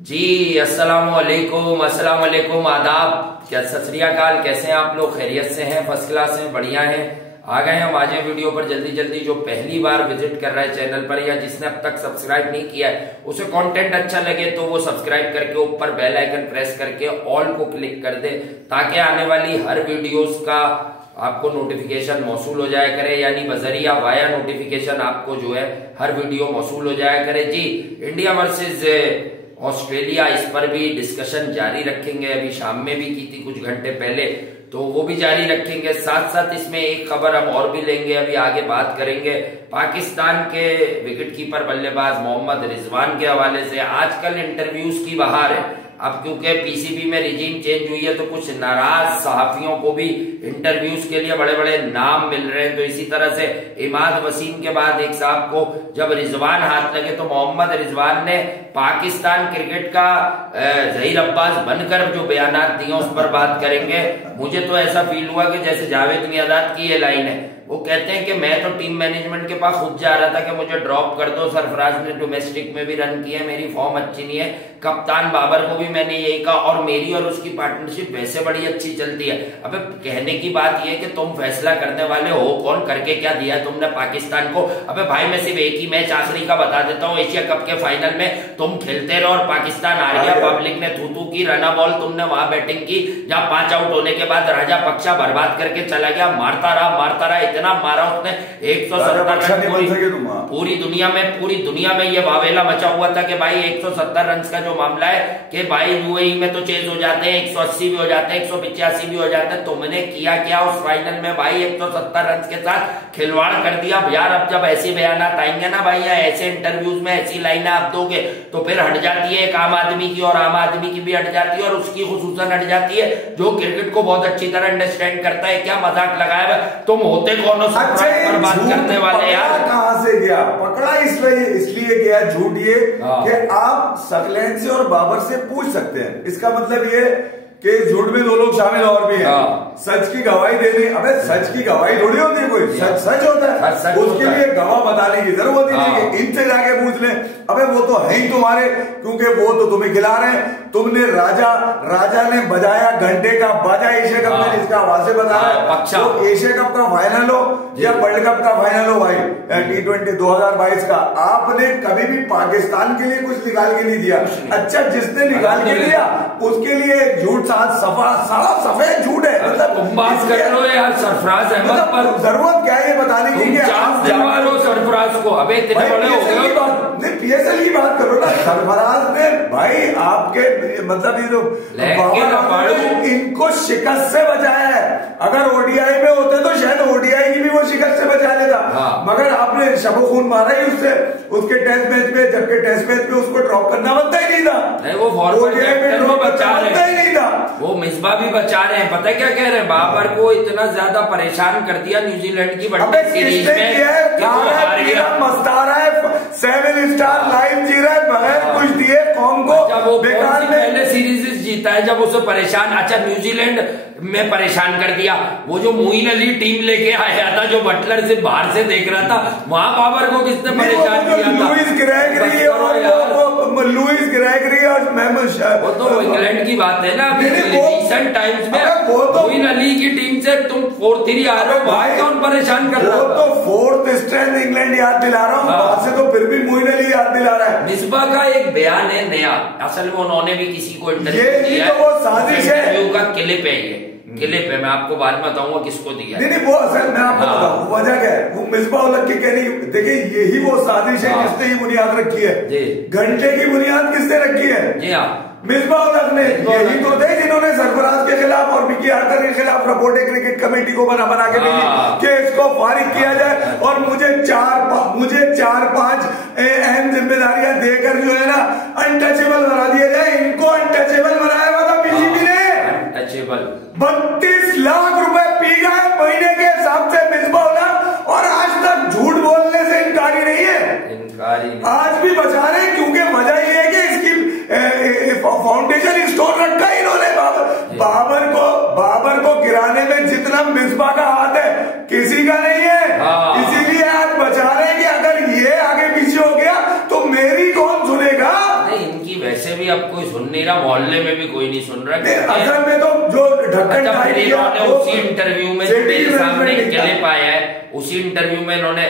जी अस्सलाम वालेकुम आदाब। क्या सत श्री अकाल, कैसे हैं आप लोग? खैरियत से हैं? फर्स्ट क्लास हैं? बढ़िया हैं? आ गए हम आज वीडियो पर जल्दी। जो पहली बार विजिट कर रहा है चैनल पर या जिसने अब तक सब्सक्राइब नहीं किया है, उसे कंटेंट अच्छा लगे तो वो सब्सक्राइब करके ऊपर बेल आइकन प्रेस करके ऑल को क्लिक कर दे, ताकि आने वाली हर वीडियोस का आपको नोटिफिकेशन मौसूल हो जाया करे, यानी बजरिया वाया नोटिफिकेशन आपको जो है हर वीडियो मौसूल हो जाया करे। जी, इंडिया वर्सेस ऑस्ट्रेलिया, इस पर भी डिस्कशन जारी रखेंगे। अभी शाम में भी की थी कुछ घंटे पहले, तो वो भी जारी रखेंगे। साथ साथ इसमें एक खबर हम और भी लेंगे, अभी आगे बात करेंगे पाकिस्तान के विकेटकीपर बल्लेबाज मोहम्मद रिजवान के हवाले से। आजकल इंटरव्यूज की बहार है। अब क्योंकि पीसीबी में रिजीम चेंज हुई है तो कुछ नाराज सहाफियों को भी इंटरव्यूज के लिए बड़े बड़े नाम मिल रहे हैं। तो इसी तरह से इमाद वसीम के बाद एक साहब को जब रिजवान हाथ लगे तो मोहम्मद रिजवान ने पाकिस्तान क्रिकेट का जहीर अब्बास बनकर जो बयानात दिए उस पर बात करेंगे। मुझे तो ऐसा फील हुआ कि जैसे जावेद मियादाद की ये लाइन है, वो कहते हैं कि मैं तो टीम मैनेजमेंट के पास खुद जा रहा था कि मुझे ड्रॉप कर दो। सरफराज ने डोमेस्टिक में भी रन किए, मेरी फॉर्म अच्छी नहीं है। कप्तान बाबर को भी मैंने यही कहा, और मेरी और उसकी पार्टनरशिप वैसे बड़ी अच्छी चलती है। अबे कहने की बात यह है कि तुम फैसला करने वाले हो कौन, करके क्या दिया तुमने पाकिस्तान को? अबे भाई, मैं सिर्फ एक ही मैच आखिरी का बता देता हूँ। एशिया कप के फाइनल में तुम खेलते रहो और पाकिस्तान हार गया। पब्लिक ने थू की, रना बॉल तुमने वहां बैटिंग की जहां 5 आउट होने के बाद राजा पक्षा बर्बाद करके चला गया। मारता रहा, इतना मारा उसने 170 रन। पूरी दुनिया में ये वावेला मचा हुआ था कि भाई 170 रन का जो मामला है कि भाई यूएई में तो चेज हो जाते हैं, 180 भी हो जाते हैं, 185 भी हो जाते हैं। तुमने किया क्या उस फाइनल में भाई? 170 रन के साथ खिलवाड़ कर दिया यार। अब जब ऐसे बयान आएंगे ना भाई, या ऐसे इंटरव्यूज में ऐसी लाइनें आप दोगे तो फिर हट जाती है एक आम आदमी की, और आम आदमी की भी हट जाती है, और उसकी खुसूसन हट जाती है जो क्रिकेट को बहुत अच्छी तरह अंडरस्टैंड करता है। क्या मजाक लगाया? तुम होते कौन हो पर बात करने वाले यार? कहां से गया पकड़ा? इसलिए गया झूठ ये कि आप सकलैन से और बाबर से पूछ सकते हैं। इसका मतलब ये कि झूठ में 2 लोग शामिल और भी हैं। सच की गवाही देने, अबे सच की गवाही थोड़ी होती है, कोई सच होता है। उसके लिए गवाह बताने की जरूरत ही नहीं है, इनसे जाके पूछ ले। अबे वो तो है ही तुम्हारे, क्योंकि वो तो तुम्हें खिला रहे हैं। तुमने राजा ने बजाया घंटे का बाजा एशिया कप में, जिसका आवाज से बताया। तो एशिया कप का फाइनल हो या वर्ल्ड कप का फाइनल हो भाई, T20 2022 का, आपने कभी भी पाकिस्तान के लिए कुछ निकाल के नहीं दिया। अच्छा, जिसने निकाल के दिया उसके लिए झूठ सारा सफेद झूठ है। मतलब बात कर लो यार सरफराज अहमद पर, जरूरत क्या है ये बताने की कि आप दिलवा सरफराज को? अबे इतने बड़े हो गए तो PSL की बात करो ना। सरफराज ने भाई आपके मतलब ये जो इनको शिकस्त से बचाया है। अगर ओडीआई में होते तो शायद ओडीआई की भी वो शिकस्त से बचा लेता। मगर आपने शबो खून मारा ही उससे, उसके टेस्ट मैच में, जबकि टेस्ट मैच में उसको ड्रॉप करना बनता ही नहीं था। वो ओडीआई में ड्रॉप करना बनता ही नहीं था। वो मिसबा भी बचा रहे हैं। पता क्या कह रहे हैं? बाबर को इतना ज्यादा परेशान कर दिया न्यूजीलैंड की वनडे सीरीज में, मस्ता रहा है, 7 स्टार लाइव जी रहा है बगैर कुछ दिए कौम को। वो बेकार में पहले सीरीज जीता है जब उसे परेशान, अच्छा न्यूजीलैंड में परेशान कर दिया। वो जो मोइन अली टीम लेके आया था, जो बटलर से बाहर से देख रहा था, वहां बाबर को किसने परेशान किया था? लुइस ग्रेगरी और महमूद शाह। वो तो इंग्लैंड की बात है ना। रिसेंट टाइम्स में मोइन अली की टीम से तुम 4-3 आ रहे हो, भाई कौन परेशान कर रहा है? तो 4th स्ट्रेंथ इंग्लैंड याद दिला रहा हूँ, वहां से तो फिर भी मोइन अली याद दिला रहा है। मिसबा का एक बयान है नया, असल में उन्होंने भी किसी को इंटरव्यू दिया है, वो साजिश है का क्लिप है। ये क्लिप है, मैं आपको बाद में बताऊंगा किसको दिया। नहीं वो असल मैं आपको बताऊं वजह क्या है। वो मिसबा उल हक की कहनी, देखिए यही वो साजिश है जिसने ही बुनियाद रखी है। घंटे की बुनियाद किसने रखी है? जी हाँ, मिसबा उल हक ने। यही तो थे जिन्होंने सरफराज के खिलाफ और विकी आर्थर के खिलाफ रिपोर्टें क्रिकेट कमेटी को बना के भेजी कि इसको फारिग किया जाए, और मुझे 4-5 अहम जिम्मेदारियां देकर जो है ना अनटचेबल बना दिया जाए। इनको अनटचेबल बनाया हुआ था बीजेपी ने। अनटचेबल 32 लाख रुपए पी गए महीने के हिसाब से मिसबा उल हक, और आज तक झूठ बोलने से इनकारी नहीं है। आज भी बचा रहे हैं, क्योंकि वजह यह है कि इसकी फाउंडेशन स्टोन रखा है इन्होंने। बाबर को गिराने में जितना मिसबा का हाथ है किसी का नहीं है। इसीलिए आज बचा रहे हैं कि अगर ये आगे पीछे हो गया तो मेरी कौन सुनेगा। इनकी वैसे वैसे भी अब कोई सुन नहीं रहा, मोहल्ले में भी कोई नहीं सुन रहा। असल में तो जो ढक्कन उसी इंटरव्यू में मेरे सामने क्लिप आया है, उसी इंटरव्यू में इन्होंने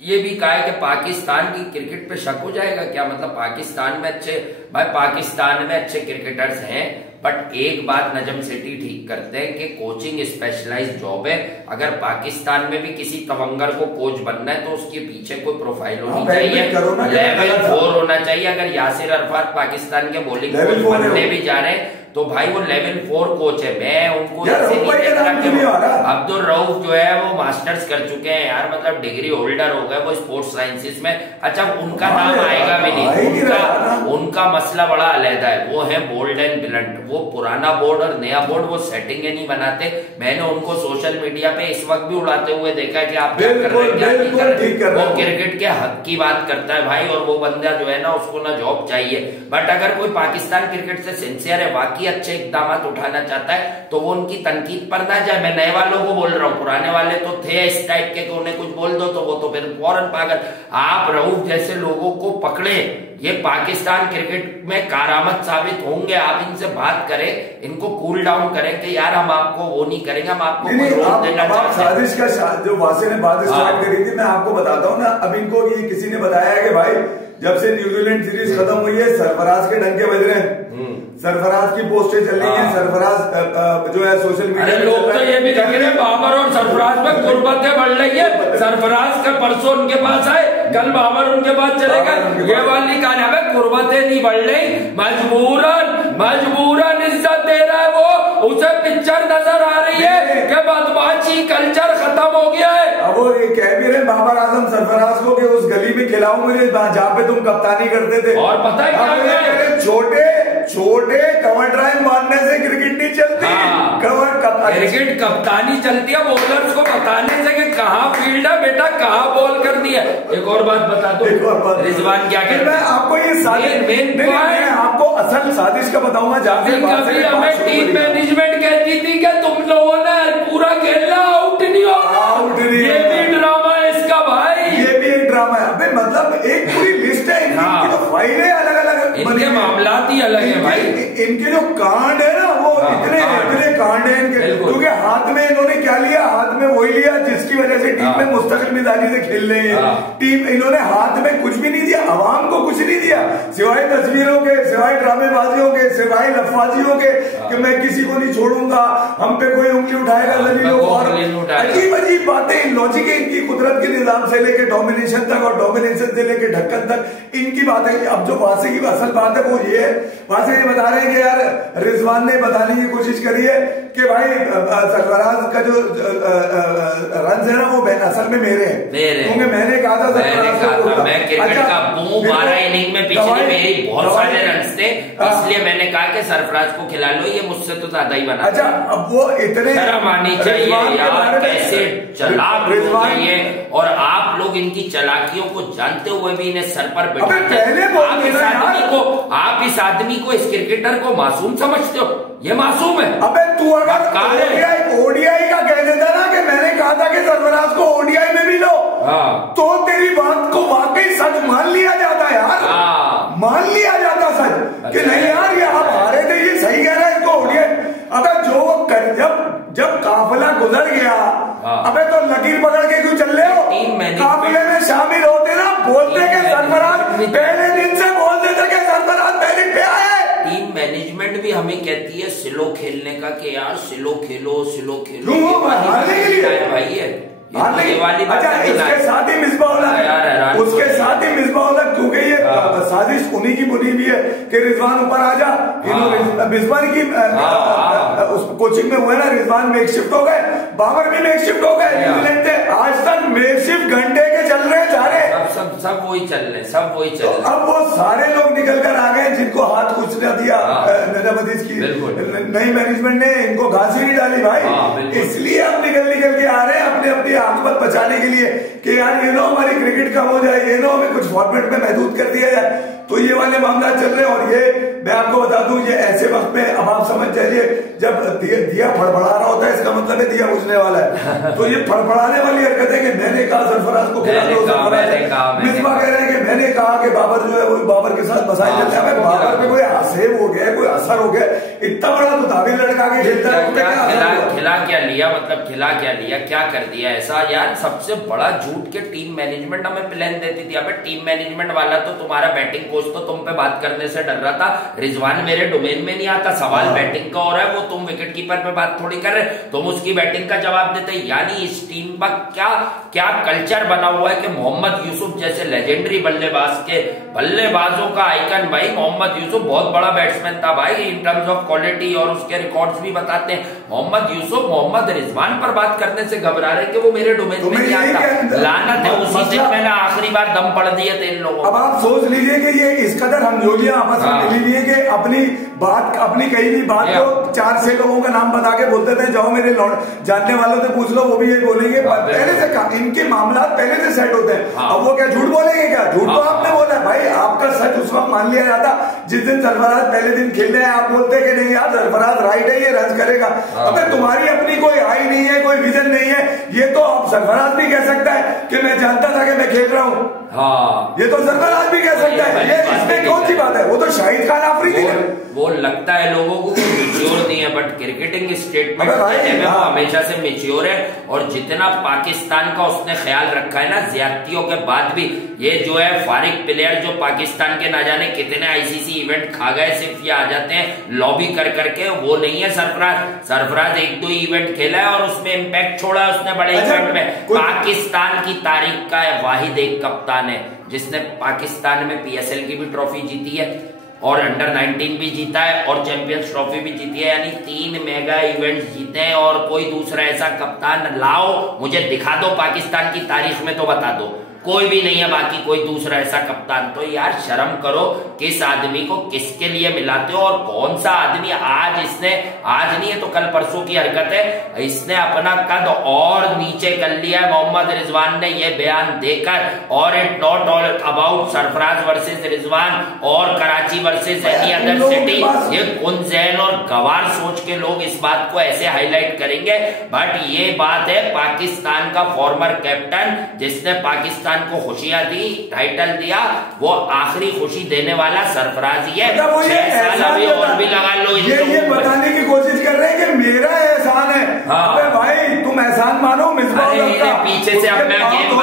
ये भी कहा है कि पाकिस्तान की क्रिकेट पे शक हो जाएगा क्या? मतलब पाकिस्तान में अच्छे, भाई पाकिस्तान में अच्छे क्रिकेटर्स हैं, बट एक बात नजम सेठी ठीक करते हैं कि कोचिंग स्पेशलाइज्ड जॉब है। अगर पाकिस्तान में भी किसी तवंगर को कोच बनना है तो उसके पीछे कोई प्रोफाइल होनी चाहिए, लेवल 4 होना चाहिए। अगर यासिर अरफात पाकिस्तान के बॉलिंग कोच बनने भी जा रहे हैं तो भाई वो लेवल 4 कोच है, मैं उनको ऐसे नहीं देख रहा। अब्दुल रऊफ जो है वो मास्टर्स कर चुके हैं यार, मतलब डिग्री होल्डर हो गए वो स्पोर्ट्स साइंसेस में। अच्छा उनका नाम आएगा भी नहीं, उनका मसला बड़ा अलग है, वो है बोल्ड एंड ब्लंट। वो पुराना बोर्ड और नया बोर्ड वो सेटिंग नहीं बनाते। मैंने उनको सोशल मीडिया पे इस वक्त भी उड़ाते हुए देखा कि आप क्या कर रहे हैं, क्या नहीं कर रहे। वो क्रिकेट के हक की बात करता है भाई, और वो बंदा जो है ना उसको ना जॉब चाहिए। बट अगर कोई पाकिस्तान क्रिकेट से सिंसियर है, बाकी अच्छे इकदाम उठाना चाहता है तो वो उनकी तनकीद पर ना जाए। मैं नए वालों को बोल रहा हूँ, पुराने वाले तो थे इस टाइप के कि उन्हें कुछ बोल दो तो वो तो फिर फौरन पागल। आप रऊफ जैसे लोगों को पकड़े, ये पाकिस्तान क्रिकेट में कारामत साबित होंगे। आप इनसे बात करें, इनको कूल डाउन करें कि यार हम आपको वो नहीं करेंगे, हम आपको रोक देना चाहते हैं। साजिश का जो वासे ने बात स्टार्ट करी थी, मैं आपको बताता हूँ ना। अब इनको ये किसी ने बताया है कि भाई जब से न्यूजीलैंड सीरीज खत्म हुई है सरफराज के डंके बज रहे हैं, सरफराज की पोस्टें चल रही हैं, सरफराज जो है सोशल मीडिया। लोग तो ये भी कह रहे हैं बाबर और सरफराज में गुर्बतें बढ़ रही है। सरफराज का परसों उनके पास आए, कल बाबर उनके पास चलेगा। ये वाली कहानी है, गुर्बतें नहीं बढ़ रही, मजबूरन इज्जत दे रहा है वो। उसे पिक्चर नजर आ रही है कि बदमाशी कल्चर खत्म हो गया है। अब वो ये कह भी रहे बाबर आजम सरफराज को कि उस गली में खिलाऊं मुझे जहाँ पे तुम कप्तानी करते थे। और पता है क्या, छोटे कवर ड्राइव मारने से क्रिकेट नहीं चलती। क्रिकेट कप्तानी चलती है बॉलर्स को बताने से कि कहाँ फील्ड है बेटा, कहाँ बॉल करनी है। एक और बात बता दो, रिजवान क्या कहता है? मैं आपको ये आपको असल साजिश का बताऊंगा। कभी हमें टीम मैनेजमेंट कहती थी कि तुम लोगों ने पूरा खेलना, आउट नहीं होगा। ये भी ड्रामा है इसका भाई, ये भी एक ड्रामा है। अबे मतलब एक पूरी लिस्ट है, इनकी तो फाइलें अलग अलग, इनके मामला ही अलग है भाई। इनके जो कांड है ना वो इतने कांड है इनके, क्योंकि हाथ में इन्होंने क्या लिया, हाथ में वही लिया जिसकी वजह से टीम में मुस्तकिल मिजाजी से खेल रहे हैं। टीम इन्होंने हाथ में कुछ भी नहीं दिया, आवाम को कुछ नहीं दिया, सिवाय तस्वीरों के, सिवाय ड्रामेबाजियों के, सिवाय लफाजियों के कि मैं किसी को नहीं छोड़ूंगा, हम पे कोई उंगली उठाएगा जलीलों। और अजीब अजीब बातें, लॉजिक है इनकी, कुदरत के निजाम से लेके डोमिनेशन तक और डोमिनेशन से लेके ढक्कन तक इनकी बातें। अब जो वासे की असल बात है वो ये है, वासे ये बता रहे हैं कि यार रिजवान ने बताने की कोशिश करी है कि भाई सरफराज का जो रन है ना वो असल में मेरे हैं, क्योंकि मैंने कहा था मैं क्रिकेट का बूम 12 इनिंग में पिछली मेरी बहुत सारे रन थे, इसलिए मैंने कहा कि सरफराज को खिला लो, ये मुझसे तो ज्यादा ही बना। अच्छा अब वो इतने शर्म आनी चाहिए यार, कैसे चालाक चाहिए। और आप लोग इनकी चालाकियों को जानते हुए भी इन्हें सर पर बैठा, आप इस आदमी को, इस क्रिकेटर को मासूम समझते हो? ये मासूम है। अबे तू अगर ओडीआई का कह देता ना कि मैंने कहा था कि सरफराज को ओडीआई में भी लो, तो तेरी बात को वाकई सच मान लिया जाता यार, मान लिया जाता सच कि नहीं यार ये आप हारे थे, ये सही कह रहा है, इसको ओडीआई। अगर जो जब काफिला गुजर गया, अबे तो लकीर पकड़ के क्यों चल रहे हो? काफिले में शामिल होते ना, बोलते कि सरफराज पहले दिन से बोल देते कि सरफराज पहले पे आए। टीम मैनेजमेंट भी हमें कहती है स्लो खेलने का कि यार स्लो खेलो, स्लो खेलो, हारने के लिए भाई है। अच्छा इसके साथ ही मिसबाह, उसके साथ ही मिसबाह, क्योंकि ये साजिश उन्हीं की बुनी हुई है कि रिजवान ऊपर आ जा। रिजवान की कोचिंग में हुए ना, रिजवान मेक शिफ्ट हो गए, बाबर भी मेक शिफ्ट हो गए, न्यूजीलैंड से आज तक मेक शिफ्ट घंटे के चल रहे जा रहे, सब वही चल रहे, सब वही चल रहे। अब वो सारे लोग निकल कर आ गए जिनको हाथ कुछ न दिया नजरबदीज की नई मैनेजमेंट ने, इनको घासी नहीं डाली भाई, इसलिए अब निकल के आ रहे हैं अपने अपनी आत्मत बचाने के लिए कि यार ये नो हमारी क्रिकेट कम हो जाए, ये नो हमें कुछ फॉर्मेट में महदूद कर दिया जाए। तो ये वाले मामला चल रहे हैं। और ये मैं आपको बता दूं, ये ऐसे वक्त में अब आप समझ जाइए, जब दिया फड़फड़ा रहा होता है, इसका मतलब है दिया बुझने वाला है। तो ये फड़फड़ाने वाली हरकत है कि मैंने कहा सरफराज को खिला दो, मिसबा कह रहे हैं कि मैंने कहा कि बाबर जो है वो बाबर के साथ बसाई चलते हैं। बाबर पे कोई आसेब हो गया, कोई असर हो गया, इतना बड़ा तो ताबीर लड़का के खेलता है। खिला क्या लिया, मतलब खिला क्या लिया, क्या कर दिया ऐसा यार। सबसे बड़ा झूठ के टीम मैनेजमेंट हमें प्लान देती थी। अबे टीम मैनेजमेंट वाला तो तुम्हारा बैटिंग कोच तो तुम पे बात करने से डर रहा था। रिजवान मेरे डोमेन में नहीं आता, सवाल बैटिंग का हो रहा है, वो तुम विकेट कीपर पे बात थोड़ी कर रहे, तुम उसकी बैटिंग का जवाब देते। यानी इस टीम का क्या कल्चर बना हुआ है कि मोहम्मद यूसुफ जैसे लेजेंडरी बल्लेबाजों का आइकन भाई मोहम्मद यूसुफ बहुत बड़ा बैट्समैन था भाई इन टर्म्स ऑफ क्वालिटी, और उसके रिकॉर्ड्स भी बताते हैं। मोहम्मद यूसुफ मोहम्मद रिजवान पर बात करने से घबरा रहे कि वो मेरे डोमेन में नहीं आता। लानत है, उसी दिन मैंने आखिरी बार दम पड़ दिए थे इन लोगों। अब आप सोच लीजिए कि ये इस कदर हमजोलियां आपस में मिली हुई है कि अपनी कही भी बात को 4-6 लोगों का नाम बता के बोलते थे, जाओ मेरे जानने वालों से पूछ लो, वो भी यही बोलेंगे। पहले से इनके मामला पहले से सेट होते हैं। अब वो क्या झूठ बोलेंगे? क्या झूठ तो आपने बोला है भाई, आपका सच उस वक्त मान लिया जाता जिस दिन सरफराज पहले दिन खेल रहे हैं। आप बोलते कि नहीं यार सरफराज राइट है, ये रन करेगा। अबे तुम्हारी अपनी कोई आई नहीं है, कोई विजन नहीं है। ये तो आप सरफराज भी कह सकता है कि मैं जानता था कि मैं खेल रहा हूँ। हाँ, ये तो सरफराज भी कह सकता है। ये इसमें कौन सी बात है? वो तो शाहिद खान आफरीदी है। वो लगता है लोगों को मेच्योर नहीं है, बट क्रिकेटिंग स्टेटमेंट देने में वो हमेशा से मेच्योर है। और जितना पाकिस्तान का उसने ख्याल रखा है ना, ज्यादतियों के बाद भी ये जो है फारिग प्लेयर जो पाकिस्तान के ना जाने कितने आईसीसी इवेंट खा गए, सिर्फ ये आ जाते हैं लॉबी कर करके, वो नहीं है सरफराज 1-2 इवेंट खेला है और उसमें इम्पैक्ट छोड़ा उसने बड़े इवेंट में। पाकिस्तान की तारीख का वाहिद एक कप्तान है जिसने पाकिस्तान में PSL की भी ट्रॉफी जीती है और अंडर 19 भी जीता है और चैंपियंस ट्रॉफी भी जीती है, यानी 3 मेगा इवेंट्स जीते हैं। और कोई दूसरा ऐसा कप्तान लाओ, मुझे दिखा दो पाकिस्तान की तारीख में तो बता दो, कोई भी नहीं है बाकी कोई दूसरा ऐसा कप्तान। तो यार शर्म करो, किस आदमी को किसके लिए मिलाते हो और कौन सा आदमी आज नहीं है तो कल परसों की हरकत है, इसने अपना कद और नीचे कर लिया है मोहम्मद रिजवान ने ये बयान देकर। और it not all about Sarfaraz versus Rizwan और Karachi versus any other city. ये कुंजैन और गवार सोच के लोग इस बात को ऐसे हाईलाइट करेंगे, बट ये बात है पाकिस्तान का फॉर्मर कैप्टन जिसने पाकिस्तान को खुशियां दी, टाइटल दिया, वो आखिरी खुशी देने वाला सरफराज ही है। 6 साल अभी और भी लगा लो। ये बताने की कोशिश कर रहे हैं कि मेरा एहसान है। अबे भाई तुम एहसान मानो, पीछे से अब मैं गेम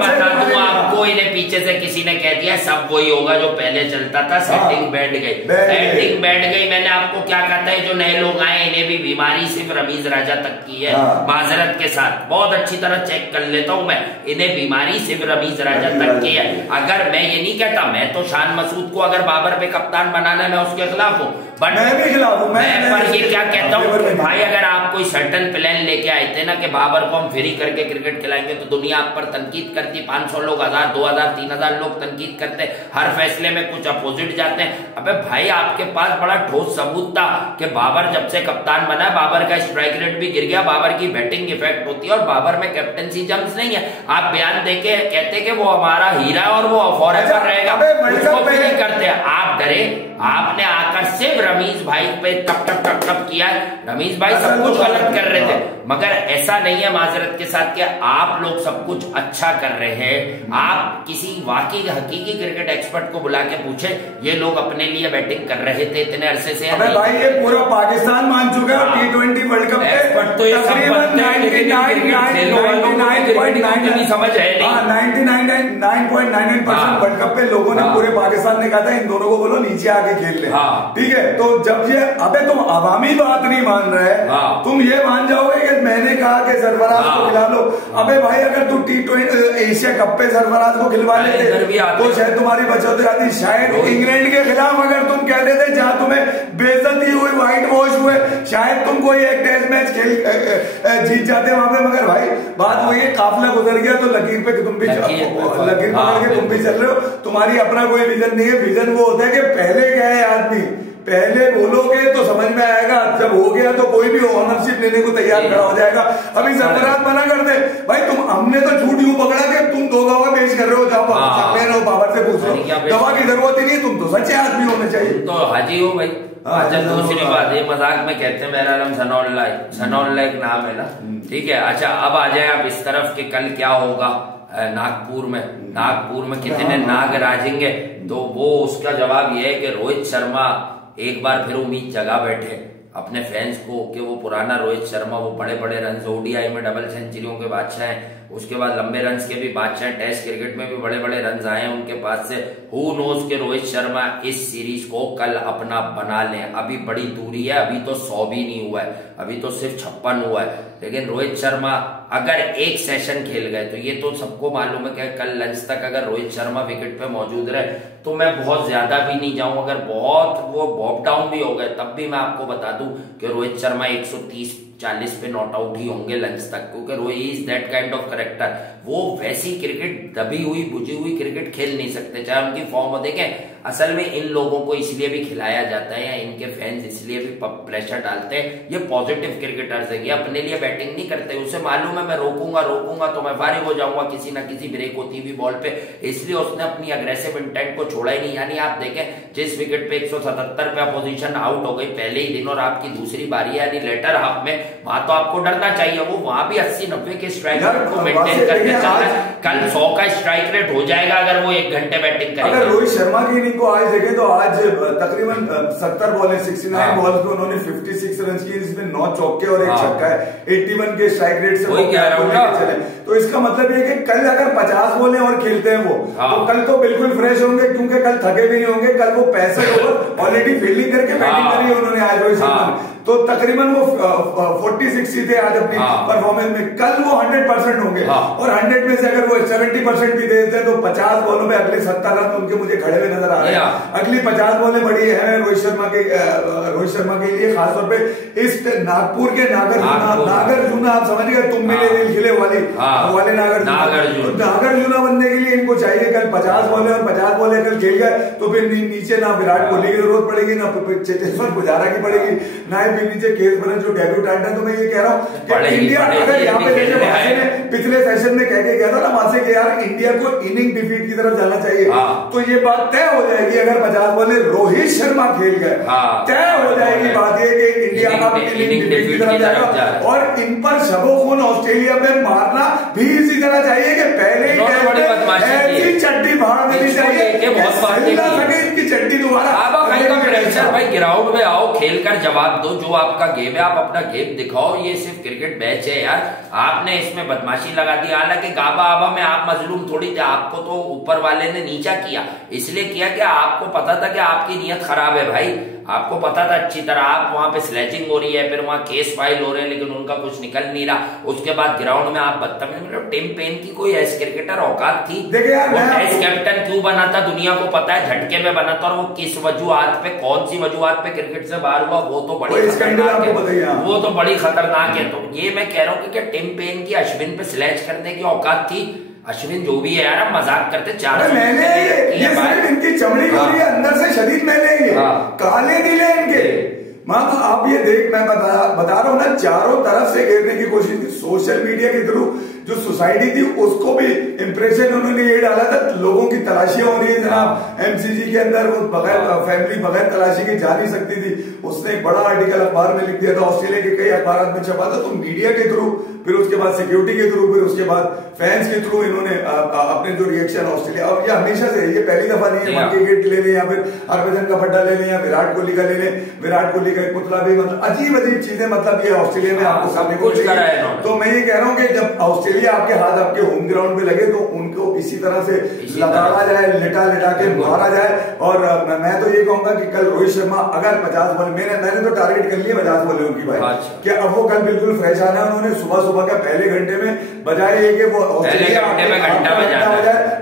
बता दूं आपको, इन्हें पीछे से किसी ने कह दिया सब वही होगा जो पहले चलता था, सेटिंग बैठ गई। मैंने आपको क्या कहा था, जो नए लोग आए इन्हें भी बीमारी सिर्फ रमीज राजा तक की है, माजरत के साथ बहुत अच्छी तरह चेक कर लेता हूं मैं, इन्हें बीमारी सिर्फ रमीज राजा तक की है। अगर मैं ये नहीं कहता, मैं तो शान मसूद को अगर बाबर पे कप्तान बनाना है मैं उसके खिलाफ हूँ, बट मैं भी खिलाफ हूँ। मैं पर ये क्या कहता हूँ भाई, अगर आप कोई सर्टन प्लान लेके आए थे ना कि बाबर को हम फ्री करके क्रिकेट खिलाएंगे तो दुनिया आप पर तनकीद करती, 500 लोग, 1000, 2000, 3000 लोग तनकीद करते, हर फैसले में कुछ अपोजिट जाते हैं। अबे भाई आपके पास बड़ा ठोस सबूत था कि बाबर जब से कप्तान बना, बाबर का स्ट्राइक रेट भी गिर गया, बाबर की बैटिंग इफेक्ट होती है और बाबर में कैप्टनसी जम्स नहीं है। आप बयान देके कहते कि वो हमारा हीरा और वो फॉरएवर रहेगा, उसको भी नहीं करते। आप डरे, आपने आकर सिर्फ रमीज भाई पे टप टप टप टप किया। रमीज भाई सब कुछ गलत कर रहे थे, मगर ऐसा नहीं है माजरत के साथ कि आप लोग सब कुछ अच्छा कर रहे हैं। आप किसी वाकई हकीकी क्रिकेट एक्सपर्ट को बुला के पूछे, ये लोग अपने लिए बैटिंग कर रहे थे इतने अरसे से। अबे भाई ये पूरा पाकिस्तान मान चुका है T20 वर्ल्ड कप एक्सपर्ट तो ये तकरीबन 99.99% वर्ल्ड कप पे लोगों ने पूरे पाकिस्तान ने कहा था इन दोनों को बोलो नीचे आके खेल ले, ठीक है। तो जब ये अबे तुम अवामी बात नहीं मान रहे, तुम ये मान जाओगे कि मैंने कहा कि सरफराज को खिला लो। अबे भाई अगर तुम T20 एशिया कप पे सरफराज को खिलवा लेते तो शायद तुम्हारी बचत आती, शायद इंग्लैंड के खिलाफ अगर तुम कह देते जहां तुम्हें बेइज्जती हुई, व्हाइट वॉश हुए, शायद तुम कोई एक टेस्ट मैच खेल जीत जाते वहां पे। मगर भाई बात वही है, काफिला गुजर गया तो लकीर पे तुम भी लकीर पकड़ के तुम भी चल रहे हो, तुम्हारी अपना कोई विजन नहीं है। विजन वो होता है कि पहले क्या है आदमी, पहले बोलोगे तो समझ में आएगा, जब हो गया तो कोई भी ऑनरशिप लेने को तैयार खड़ा हो जाएगा। अभी सरफराज मना कर दे भाई, हमने तो झूठ यूं पकड़ा कि तुम 2 गवाह पेश कर रहे हो, जाओ बाबर से पूछ लो, गवाह की जरूरत ही नहीं, तुम तो सच्चे आदमी होने चाहिए, तो हाजी हो भाई। अच्छा दूसरी बात, ये मजाक में कहते हैं मेरा नाम सनौल्ला एक नाम है ना, ठीक है। अच्छा अब आ जाए आप इस तरफ कि कल क्या होगा नागपुर में कितने नाग राजेंगे, तो वो उसका जवाब ये है कि रोहित शर्मा एक बार फिर उम्मीद जगा बैठे अपने फैंस को कि वो पुराना रोहित शर्मा, वो बड़े बड़े रन ओडीआई में डबल सेंचुरियों के बादशाह हैं, उसके बाद लंबे रन्स के भी बादशाह, टेस्ट क्रिकेट में भी बड़े बड़े रन्स आए हैं उनके पास से। हु नोज के रोहित शर्मा इस सीरीज को कल अपना बना लें। अभी बड़ी दूरी है, अभी तो 100 भी नहीं हुआ है, अभी तो सिर्फ 56 हुआ है, लेकिन रोहित शर्मा अगर एक सेशन खेल गए तो ये तो सबको मालूम है कि कल लंच तक अगर रोहित शर्मा विकेट पे मौजूद रहे तो मैं बहुत ज्यादा भी नहीं जाऊं, अगर बहुत वो बॉप डाउन भी हो गए तब भी मैं आपको बता दूं कि रोहित शर्मा 130-40 पे नॉट आउट ही होंगे लंच तक, क्योंकि Rohit is that kind of character. वो वैसी क्रिकेट, दबी हुई बुझी हुई क्रिकेट खेल नहीं सकते, चाहे उनकी फॉर्म देखें। असल में इन लोगों को इसलिए भी खिलाया जाता है या इनके फैंस इसलिए भी प्रेशर डालते हैं, ये पॉजिटिव क्रिकेटर्स है, ये अपने लिए बैटिंग नहीं करते, उसे मालूम है मैं रोकूंगा तो मैं फारिग हो जाऊंगा, किसी ना किसी ब्रेक होती हुई बॉल पे, इसलिए उसने अपनी अग्रेसिव इंटेंट को छोड़ा ही नहीं। यानी आप देखें जिस विकेट पे 177 पे अपोजिशन आउट हो गई पहले ही दिन और आपकी दूसरी बारी यानी लेटर हाफ में, वहां तो आपको डरना चाहिए, वो वहां भी 80-90 के स्ट्राइक रेट को मेंटेन करके चल रहा है। कल 100 का स्ट्राइक रेट हो जाएगा अगर वो 1 घंटे बैटिंग करेगा। अगर रोहित शर्मा की इनिंग को आज देखें तो आज तकरीबन 70 बॉल है, 69 बॉल पे उन्होंने 56 रन किए, जिसमें 9 चौके और 1 छक्का है, 81 के स्ट्राइक रेट से वो चले। तो इसका मतलब ये कि कल अगर 50 बॉलें और खेलते हैं वो, तो कल तो बिल्कुल फ्रेश होंगे, क्योंकि कल थके भी नहीं होंगे। कल वो 65 ओवर ऑलरेडी फील्डिंग करके बैटिंग करी है उन्होंने आज रोहित शर्मा ने, तो तकरीबन वो 40-60 थे आज अपनी परफॉर्मेंस में। कल वो 100% होंगे और 100 में से अगर वो 70% भी दे देते हैं तो 50 बॉलों में अगले 70 रन उनके मुझे खड़े हुए नजर आ रहे हैं। अगली 50 बॉलें बड़ी है रोहित शर्मा के लिए, खासतौर पे इस नागपुर के नागार्जुन आप समझ गए, तुम मिले दिल खिले वाले नागार्जुन बनने के लिए इनको चाहिए कल 50 बॉलें, और 50 बॉलें कल खेल गए तो फिर नीचे ना विराट कोहली की जरूरत पड़ेगी, ना चेतेश्वर पुजारा की पड़ेगी, ना फिर नीचे केस बने जो डेब्यूटेंट है। तो मैं ये कह रहा हूँ कि इंडिया अगर यहाँ पे पिछले सेशन में कह के गया था ना वहां से कि यार इंडिया को इनिंग डिफीट की तरफ जाना चाहिए, तो ये बात तय हो जाएगी अगर 50 बॉलें रोहित शर्मा खेल गए, तय हो जाएगी बात ये कि इंडिया अब इनिंग डिफीट की तरफ जाएगा। और इन पर शबो-खून ऑस्ट्रेलिया पे मारना भी इसी तरह चाहिए कि पहले ही ऐसी चड्डी फाड़ देनी चाहिए, इनकी चड्डी दोबारा। भाई ग्राउंड में आओ, खेल कर जवाब दो, जो आपका गेम है आप अपना गेम दिखाओ, ये सिर्फ क्रिकेट मैच है यार। आपने इसमें बदमाशी लगा दी, हालांकि गाबा आबा में आप मजलूम थोड़ी थे, आपको तो ऊपर वाले ने नीचा किया, इसलिए किया कि आपको पता था कि आपकी नीयत खराब है भाई, आपको पता था अच्छी तरह, आप वहां पे स्लेजिंग हो रही है, फिर वहां केस फाइल हो रहे हैं, लेकिन उनका कुछ निकल नहीं रहा। उसके बाद ग्राउंड में आप बदतमीज, मतलब टिम पेन की कोई ऐसे क्रिकेटर औकात थी? टेस्ट कैप्टन क्यों बना था दुनिया को पता है, झटके में बना था, और वो किस वजूहत पे, कौन सी वजूहत पे क्रिकेट से बाहर हुआ वो तो बड़ी खतरनाक है, वो तो बड़ी खतरनाक है। तो ये मैं कह रहा हूँ कि क्या टिम पेन की अश्विन पे स्लेज करने की औकात थी? अश्विन जो भी है यार, हम मजाक करते, 4 इनकी चमड़ी हो रही है अंदर से शदीद मैंने काले नीले इनके, आप ये देख, मैं बता रहा हूँ ना, चारों तरफ से घेरने की कोशिश की, सोशल मीडिया के थ्रू जो सोसाइटी थी उसको भी इंप्रेशन उन्होंने ये डाला था, लोगों की तलाशियां हो रही है जनाब एमसीजी के अंदर, वो बगैर फैमिली बगैर तलाशी के जा नहीं सकती थी। उसने एक बड़ा आर्टिकल अखबार में लिख दिया था, ऑस्ट्रेलिया के कई अखबार में छपा था, तो मीडिया के थ्रू, फिर उसके बाद सिक्योरिटी के थ्रू, फिर उसके बाद फैंस के थ्रू इन्होंने अपने जो रिएक्शन ऑस्ट्रेलिया, और ये हमेशा से, ये पहली दफा नहीं है, के गेट ले लें या फिर हरभजन का पट्टा ले लें या विराट कोहली का ले लें, विराट कोहली का पुतला भी, मतलब अजीब अजीब चीजें, मतलब ये ऑस्ट्रेलिया में आपको सामने को। तो मैं ये कह रहा हूँ कि जब ऑस्ट्रेलिया आपके हाथ आपके होम ग्राउंड पे लगे तो उनको इसी तरह से लगाड़ा जाए, लिटा के मारा जाए। और मैं तो ये कहूंगा कि कल रोहित शर्मा अगर 50 बॉल, मैंने तो टारगेट कर लिया 50 बॉलों की भाई, कि अब वो कल बिल्कुल फ्रेश आना है। उन्होंने सुबह का पहले घंटे में बजाय ये कि वो ऑस्ट्रेलिया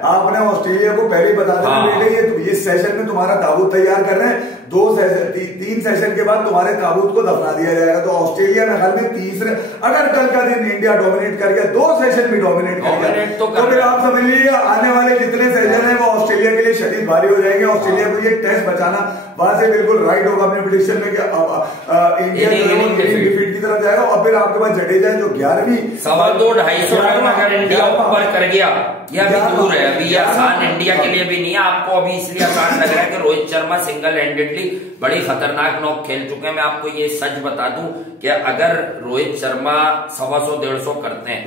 आपने ऑस्ट्रेलिया को पहले बता देना, ये सेशन में तुम्हारा ताबूत तैयार कर रहे हैं, 3 सेशन के बाद तुम्हारे ताबूत को दफना दिया जाएगा। तो ऑस्ट्रेलिया में हर में तीसरे, अगर कल का दिन इंडिया डोमिनेट कर गया, 2 सेशन भी डोमिनेट कर गया, तो फिर आप समझ लीजिए आने वाले जितने सेशन है वो ऑस्ट्रेलिया के लिए शदीद भारी हो जाएंगे। ऑस्ट्रेलिया को ये टेस्ट बचाना वहां से बिल्कुल राइट होगा अपने प्रेडिक्शन में कि इंडिया डिफीट की तरफ जाएगा। और फिर आपके पास जडेजा जो 11वीं 250 रन अगर इंडिया ऊपर कर गया, यह अभी दूर है, अभी यह आसान इंडिया के लिए भी नहीं है। आपको अभी इसलिए आसान लग रहा है कि रोहित शर्मा सिंगल हैंडेडली बड़ी खतरनाक नॉक खेल चुके हैं। मैं आपको ये सच बता दूं कि अगर रोहित शर्मा 125-150 करते हैं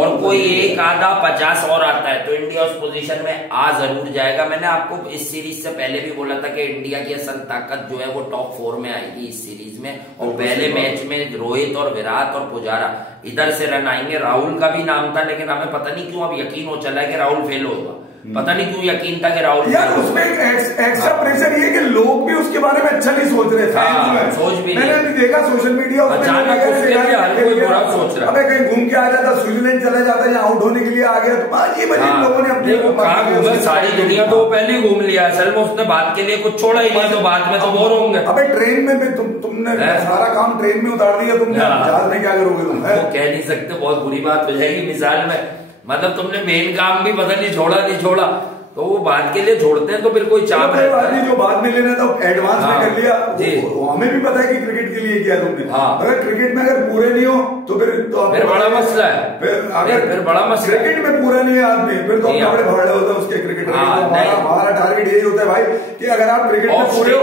और कोई एक आधा 50 और आता है तो इंडिया उस पोजीशन में आ जरूर जाएगा। मैंने आपको इस सीरीज से पहले भी बोला था कि इंडिया की असल ताकत जो है वो टॉप 4 में आएगी इस सीरीज में। और पहले मैच में रोहित और विराट और पुजारा इधर से रन आएंगे। राहुल का भी नाम था, लेकिन हमें पता नहीं क्यों अब यकीन हो चला है कि राहुल फेल होगा। पता नहीं क्यों यकीन था कि राहुल यार उसमें एक्स्ट्रा प्रेशर ये कि लोग भी उसके बारे में अच्छा नहीं सोच रहे थे। सोच भी मैंने भी देखा सोशल मीडिया अचानक कोई बुरा सोच रहा है। कहीं घूम के आ जाता, स्विट्जरलैंड चला जाता या आउट होने के लिए आ गया तो ये लोगों ने अपने सारी दुनिया तो पहले ही घूम लिया। असल में उसने बात के लिए कुछ छोड़ा ही नहीं, तो बाद में तो बोर होंगे। अबे ट्रेन में तुमने सारा काम ट्रेन में उतार दिया, तुमने जहाज में क्या करोगे तुम? कह नहीं सकते, बहुत बुरी बात हो जाएगी। मिसाल में मतलब तुमने मेन काम भी पता नहीं छोड़ा तो वो बात के लिए छोड़ते हैं तो फिर कोई चाप है जो बाद में लेना था एडवांस में कर लिया। हमें भी पता है कि क्रिकेट के लिए किया तुमने। अगर क्रिकेट में अगर पूरे नहीं हो तो फिर बड़ा मसला है। फिर बड़ा मसला, क्रिकेट में पूरा नहीं है आदमी फिर तो कपड़े भाड़े होते हैं उसके। क्रिकेट हमारा टारगेट यही होता है भाई कि अगर आप क्रिकेट में पूरे हो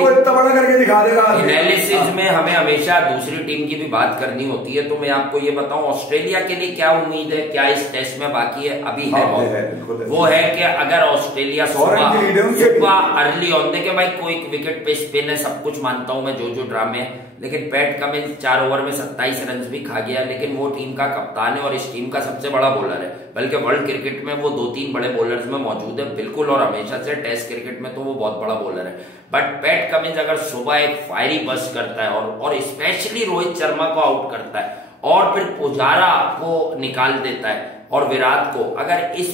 तो इतना बड़ा करके दिखा देगा। एनालिसिस में हमें हमेशा दूसरी टीम की भी बात करनी होती है। तो मैं आपको ये बताऊं ऑस्ट्रेलिया के लिए क्या उम्मीद है, क्या इस टेस्ट में बाकी है? अभी है वो है कि अगर ऑस्ट्रेलिया सुबह अर्ली ऑन दे के भाई कोई विकेट पे स्पिन है, सब कुछ मानता हूं मैं जो ड्रामे है, लेकिन पैट कमिंस 4 ओवर में 27 रन भी खा गया। लेकिन वो टीम का कप्तान है और इस टीम का सबसे बड़ा बॉलर है, बल्कि वर्ल्ड क्रिकेट में वो 2-3 बड़े बॉलर्स में मौजूद है बिल्कुल। और हमेशा से टेस्ट क्रिकेट में तो वो बहुत बड़ा बॉलर है। बट पैट कमिंस अगर सुबह एक फायरी बस्ट करता है और स्पेशली रोहित शर्मा को आउट करता है और फिर पुजारा को निकाल देता है और विराट को, अगर इस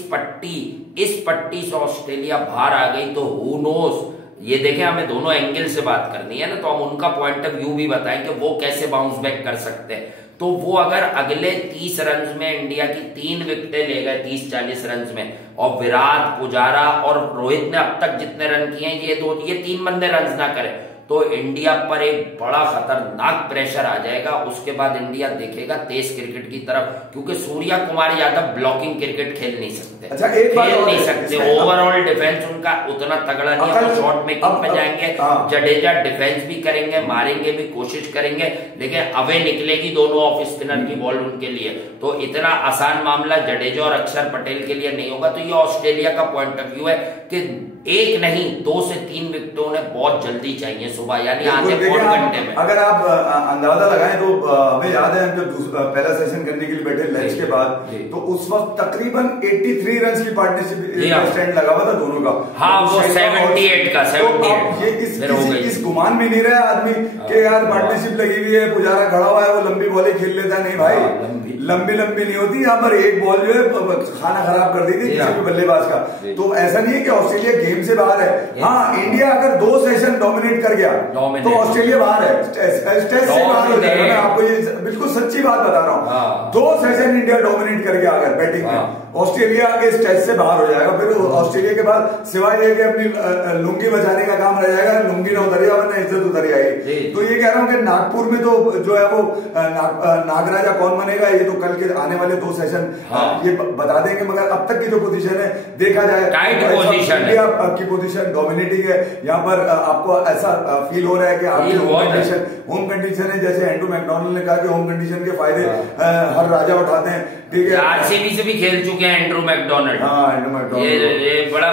पट्टी से ऑस्ट्रेलिया बाहर आ गई तो हु नोस। ये देखें, हमें दोनों एंगल से बात करनी है ना, तो हम उनका पॉइंट ऑफ व्यू भी बताएं कि वो कैसे बाउंस बैक कर सकते हैं। तो वो अगर अगले 30 रन में इंडिया की 3 विकेटें ले गए 30-40 रन में, और विराट, पुजारा और रोहित ने अब तक जितने रन किए हैं ये 3 बंदे रन ना करें तो इंडिया पर एक बड़ा खतरनाक प्रेशर आ जाएगा। उसके बाद इंडिया देखेगा तेज क्रिकेट की तरफ, क्योंकि सूर्या कुमार यादव ब्लॉकिंग क्रिकेट खेल नहीं सकते। अच्छा, खेल नहीं सकते। ओवरऑल डिफेंस उनका उतना तगड़ा नहीं है। वो शॉट मेकिंग पे जाएंगे, जडेजा डिफेंस भी करेंगे, मारेंगे भी, कोशिश करेंगे, लेकिन अवे निकलेगी दोनों ऑफ स्पिनर की बॉल उनके लिए। तो इतना आसान मामला जडेजा और अक्षर पटेल के लिए नहीं होगा। तो ये ऑस्ट्रेलिया का पॉइंट ऑफ व्यू है कि 1 नहीं 2 से 3 विकेटों उन्हें बहुत जल्दी चाहिए सुबह, यानी आधे पौन घंटे में। अगर आप अंदाजा लगाएं तो हमें याद है हम जब पहला सेशन करने के लिए बैठे लंच के बाद, तो उस वक्त तकरीबन 83 रन की पार्टनरशिप स्टैंड लगा हुआ था दोनों का। हाँ, वो 78 का 78। ये इस गुमान में नहीं रहा आदमी कि यार पार्टनरशिप लगी हुई है, पुजारा खड़ा हुआ है, वो लंबी बॉलें खेल लेता है। नहीं भाई, लंबी नहीं होती। यहाँ पर एक बॉल जो है खाना खराब कर दी थी किसी भी बल्लेबाज का। तो ऐसा नहीं है कि ऑस्ट्रेलिया गेम से बाहर है। हाँ, इंडिया अगर 2 सेशन डोमिनेट कर गया तो ऑस्ट्रेलिया बाहर है, टेस्ट से बाहर हो जाएगा। मैं आपको ये बिल्कुल सच्ची बात बता रहा हूँ। 2 सेशन इंडिया डोमिनेट कर गया अगर बैटिंग में, ऑस्ट्रेलिया आगे इस टेस्ट से बाहर हो जाएगा। फिर ऑस्ट्रेलिया के बाद सिवाय ये कि अपनी लुंगी बचाने का काम रह जाएगा, लुंगी ना उतरिया वरना इज्जत उतरी आएगी। तो ये कह रहा हूँ कि नागपुर में तो जो है वो नागराजा कौन बनेगा ये तो कल के आने वाले 2 सेशन ये बता देंगे। मगर अब तक की जो पोजीशन है देखा जाए, टाइट पोजीशन है, इंडिया की पोजीशन डोमिनेटिंग है। यहाँ पर आपको ऐसा फील हो रहा है कि आपकी होम कंडीशन है। जैसे एंड्रू मैकडॉनल्ड ने कहा कि होम कंडीशन के फायदे हर राजा उठाते हैं। ठीक है, आरसीबी से भी खेल चुके हैं एंड्रू मैकडॉनल्ड। एंड्रू मैकडॉनल्ड ये बड़ा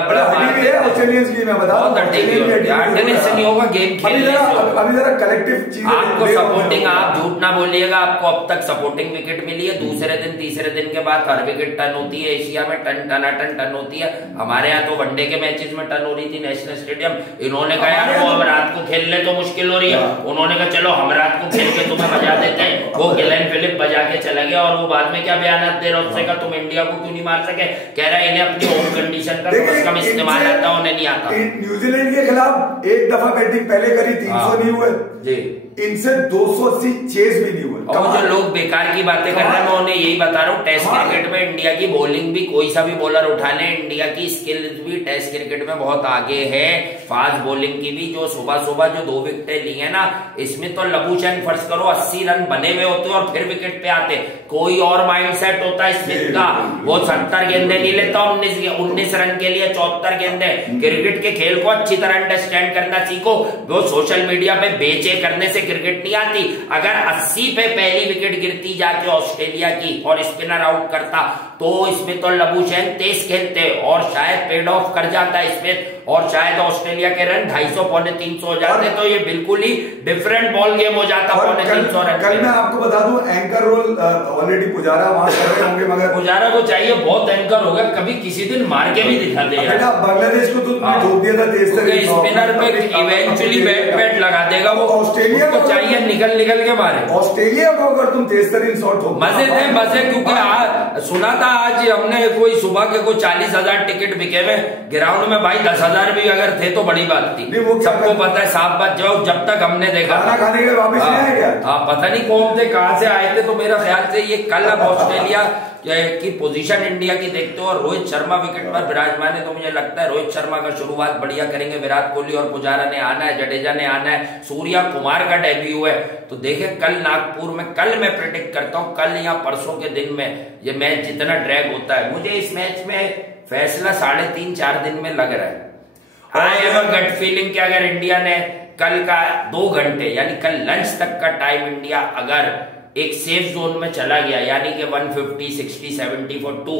ऑस्ट्रेलियंस की मैं बता नहीं होगा गेम खेलने। अभी जरा कलेक्टिव चीजें आपको सपोर्टिंग, आप झूठ ना बोलिएगा, आपको अब तक सपोर्टिंग विकेट मिली है। दूसरे दिन तीसरे दिन के बाद हर विकेट टर्न होती है। एशिया में टन होती है। हमारे यहाँ तो वनडे के मैचेस में टर्न हो रही थी नेशनल स्टेडियम। इन्होंने कहा यार वो हम रात को खेलने तो मुश्किल हो रही है, उन्होंने कहा चलो हम रात को खेल के तुम्हें बजा देते हैं। वो गिलेन फिलिप बजा के चला गया और वो बाद में क्या बयान दे रहा उससे का तुम इंडिया को क्यों नहीं मार सके। कह रहा है इन्हें अपनी होम कंडीशन का कम इस्तेमाल आता, उन्हें नहीं आता। न्यूजीलैंड के खिलाफ एक दफा बैटिंग पहले करी 300 नहीं हुए। इनसे 280 चेज भी नहीं हुए। और जो लोग बेकार की बातें कर रहे हैं मैं उन्हें यही बता रहा हूँ, टेस्ट क्रिकेट में इंडिया की बॉलिंग भी कोई सा भी बॉलर उठा ले, इंडिया की स्किल्स भी टेस्ट क्रिकेट में बहुत आगे है। फास्ट बॉलिंग की भी जो सुबह सुबह जो 2 विकेटें ली है ना, इसमें तो लबूशैन फर्ज करो 80 रन बने हुए होते और फिर विकेट पे आते। कोई और माइंडसेट होता है स्मिथ का, वो 70 गेंदे नहीं लेता, 19 रन के लिए 74 गेंदे। क्रिकेट के खेल को अच्छी तरह अंडरस्टैंड करना सीखो। वो सोशल मीडिया पे बेचे करने से क्रिकेट नहीं आती। अगर 80 पे पहली विकेट गिरती जाके ऑस्ट्रेलिया की और स्पिनर आउट करता तो इसमें तो लबूशैन तेज खेलते और शायद पेड ऑफ कर जाता इसमें, और शायद ऑस्ट्रेलिया के रन 250 पौने 300 हो जाते। तो ये बिल्कुल ही डिफरेंट बॉल गेम हो जाता पौने 300 रन। कल मैं आपको बता दूं एंकर रोल ऑलरेडी पुजारा वहां कर रहे होंगे, मगर पुजारा को चाहिए बहुत एंकर होगा, कभी किसी दिन मार के भी दिखा दे। बेटा बांग्लादेश को तो ठोक दिया था तेज तरीन स्पिनर पे इवेंचुअली बैट लगा देगा वो। ऑस्ट्रेलिया को चाहिए निकल के मारे। ऑस्ट्रेलिया को अगर तुम तेज तरीन शॉट हो मजे थे मजे, क्योंकि सुना था आज हमने कोई सुबह के कोई 40,000 टिकट बिके हुए ग्राउंड में भाई, 10,000 भी अगर थे तो बड़ी बात थी। सबको पता है साफ बात, जब तक हमने देखा खाना खाने के वापस नहीं आए क्या? हाँ पता नहीं कौन थे कहां से आए थे। तो मेरा ख्याल से ये कल अब ऑस्ट्रेलिया की पोजीशन इंडिया की देखते हो और रोहित शर्मा विकेट पर विराजमान है, तो मुझे लगता है रोहित शर्मा का शुरुआत बढ़िया करेंगे। विराट कोहली और पुजारा ने आना है, जडेजा ने आना है, सूर्या कुमार का डेब्यू है। तो देखे कल नागपुर में, कल मैं प्रेडिक्ट करता हूं कल या परसों के दिन में ये मैच जितना ड्रैग होता है, मुझे इस मैच में फैसला 3.5-4 दिन में लग रहा है। I have a gut feeling कि अगर इंडिया ने कल का 2 घंटे यानी कल लंच तक का टाइम इंडिया अगर एक सेफ जोन में चला गया, यानी कि 150, 60, 70 for 2,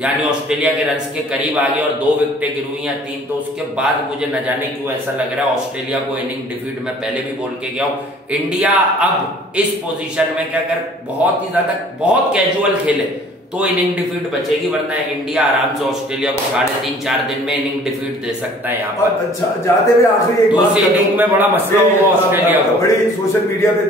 यानी ऑस्ट्रेलिया के रन्स के करीब आ गए और 2 विकेटें गिरी हुई या 3, तो उसके बाद मुझे न जाने क्यों ऐसा लग रहा है ऑस्ट्रेलिया को इनिंग डिफीट। मैं पहले भी बोल के गया हूं इंडिया अब इस पोजीशन में क्या अगर बहुत ही ज्यादा बहुत कैजुअल खेले तो इनिंग डिफीट बचेगी, वरना इंडिया आराम से ऑस्ट्रेलिया को 3.5-4 दिन में इनिंग डिफीट दे सकता है। यहाँ पर अच्छा जाते हुए आखिरी एक दूसरी इनिंग में बड़ा मसला होगा ऑस्ट्रेलिया को। बड़ी सोशल मीडिया पे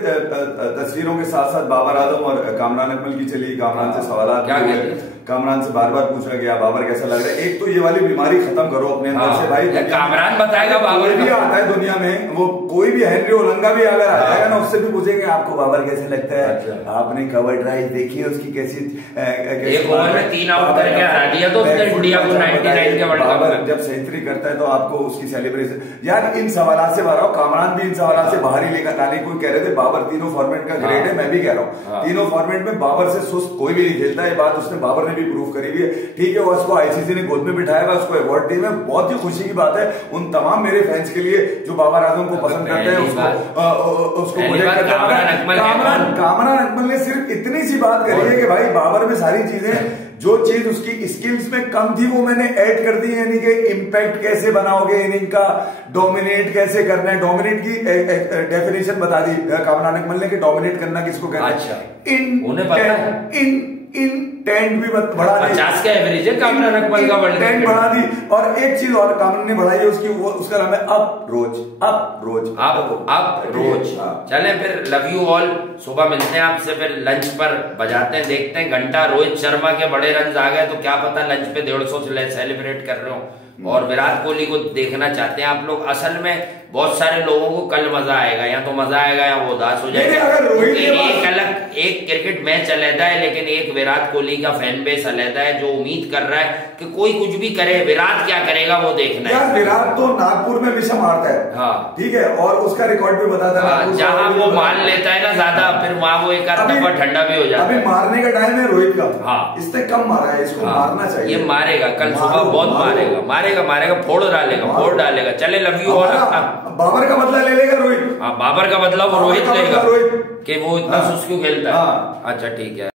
तस्वीरों के साथ साथ बाबर आजम और कामरान अकमल की चली। कामरान से सवाल क्या कहते, कामरान से बार बार पूछा गया बाबर कैसा लग रहा है। एक तो ये वाली बीमारी खत्म करो अपने अंदर से भाई। कामरान बताएगा बाबर भी आता है दुनिया में, वो कोई भी हेनरी ओलंगा भी अगर आ जाएगा ना उससे भी पूछेंगे आपको बाबर कैसे लगता है। आपने कवर ड्राइव देखी है उसकी कैसी, एक ओवर में 3 आउट करके हरा दिया तो उसने इंडिया को 99 के वर्ल्ड कप में। जब सेंचुरी करता है तो आपको उसकी सेलिब्रेशन, यार इन सवालों से बाहर कामरान भी इन सवालों से बाहर ही लेकर आने। कोई कह रहे थे बाबर तीनों फॉर्मेट का ग्रेट है, मैं भी कह रहा हूँ तीनों फॉर्मेट में बाबर से सुस्त कोई भी नहीं खेलता। ये बात उसने बाबर ने भी प्रूव करी हुई है। ठीक है, उसको आईसीसी ने गोद में बिठाया हुआ, उसको अवार्ड दिए में बहुत ही खुशी की बात है उन तमाम मेरे फैंस के लिए जो बाबर आजम को पसंद करते हैं। उसको कामरान अकमल ने सिर्फ इतनी सी बात करी है कि भाई बाबर में सारी चीजें जो चीज उसकी स्किल्स में कम थी वो मैंने ऐड कर दी, यानी कि इम्पैक्ट कैसे बनाओगे इनिंग का, डोमिनेट कैसे करना है। डोमिनेट की डेफिनेशन बता दी कामरान अकमल ने कि डोमिनेट करना किसको कहना है। अच्छा इंटेंट भी बढ़ा दी, 50 का एवरेज है कामरान अकमल का, इंटेंट बढ़ा दी। और एक चीज और कामरान ने बढ़ाई है उसकी, वो उसका नाम है अप्रोच। चले फिर लव यू ऑल, सुबह मिलते हैं आपसे, फिर लंच पर बजाते हैं, देखते हैं घंटा। रोहित शर्मा के बड़े रन आ गए तो क्या पता लंच पे 150 सेलिब्रेट कर रहे हो। और विराट कोहली को देखना चाहते हैं आप लोग। असल में बहुत सारे लोगों को कल मजा आएगा, या तो मजा आएगा या वो उदास हो जाएगा। एक अलग एक क्रिकेट मैच अलहदा है, लेकिन एक विराट कोहली का फैन बेस अलहदा है जो उम्मीद कर रहा है कि कोई कुछ भी करे, विराट क्या करेगा वो देखना है। विराट तो नागपुर में विषम मारता है, हाँ ठीक है, और उसका रिकॉर्ड भी बताता है। जहां वो मान लेता है ना ज्यादा, फिर वहां वो एक आध दफा ठंडा भी हो जाता है। अभी मारने का टाइम है रोहित का, हाँ इससे कम मारा है, इसको मारना चाहिए। ये मारेगा कल सुबह, बहुत मारेगा, फोड़ डालेगा। चले लव यू ऑल। बाबर का बदला ले लेगा रोहित। हाँ बाबर का बदला वो रोहित लेगा कि वो इतना सुस्त क्यों खेलता है। अच्छा ठीक है।